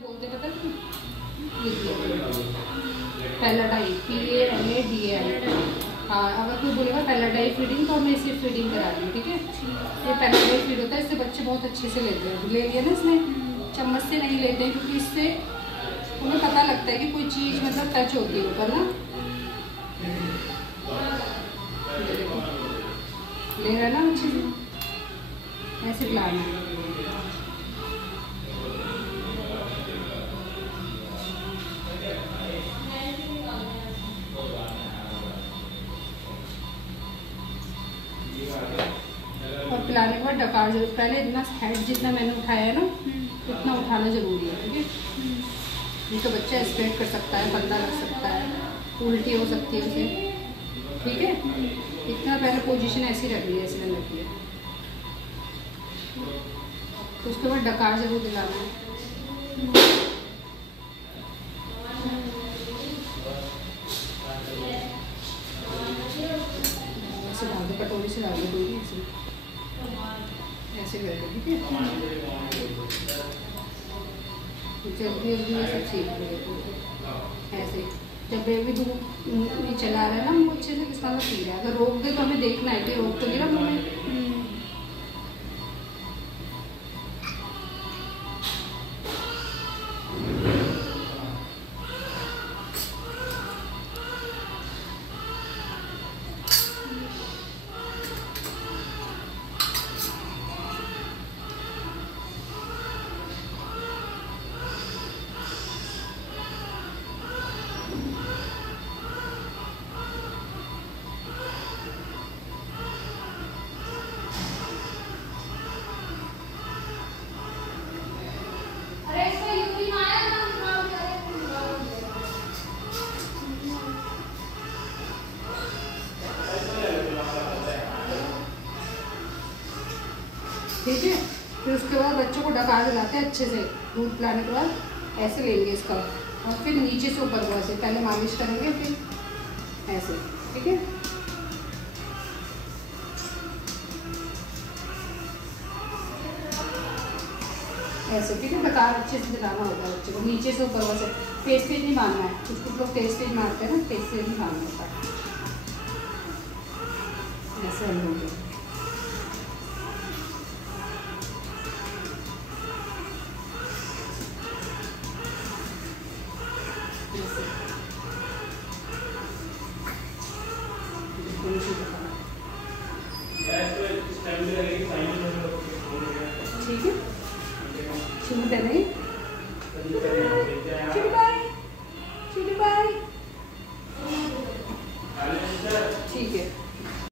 बोलते पता तुम, पैलाटाइप, PALADL। हाँ, अगर कोई बोलेगा पैलाटाइप फीडिंग तो हमें इसी फीडिंग करा दी, ठीक है। ये पैलाटाइप फीड होता है, इससे बच्चे बहुत अच्छे से लेते हैं। ले लिया ना इसने, चम्मच से नहीं लेते हैं क्योंकि इससे उन्हें पता लगता है कि कोई चीज़ मतलब टच होती है ऊपर ना। ले रहा है ना अच्छे से, ऐसे पिलाना है। और पिलाने के बाद डकार जरूर, पहले इतना हेड जितना मैंने उठाया है ना उतना उठाना जरूरी है, ठीक है। नहीं तो बच्चा स्प्रेड कर सकता है, फंदा लग सकता है, उल्टी हो सकती है उसे, ठीक है। इतना पहले पोजीशन ऐसी रखनी है, ऐसी रखनी है। तो उसके बाद डकार जरूर दिलाना है। ऐसे डाल दो, कटोरी से डाल दो, ऐसे कर दो, ठीक है। जल्दी जल्दी ये सब सीख लो ऐसे। जब बेबी दूध नहीं चला रहा है ना, वो अच्छे से किस तरह पी रहा है। अगर रोक दे तो हमें देखना है कि रोक तो नहीं रहा मुँह में। ठीक है। फिर उसके बाद बच्चों को डकार दिलाते हैं अच्छे से। दूध पिलाने के बाद ऐसे लेंगे इसका, और फिर नीचे से ऊपर को ऐसे पहले मालिश करेंगे, फिर ऐसे, ठीक है। ऐसे, ठीक है। डकार अच्छे से दिलाना होता है बच्चे को, नीचे से ऊपर वैसे। तेज तेज नहीं मारना है, कुछ कुछ लोग तेज तेज मारते हैं ना, तेज तेज नहीं मारना होता है। ऐसे हम लोग ठीक है। सुनते नहीं, ठीक है।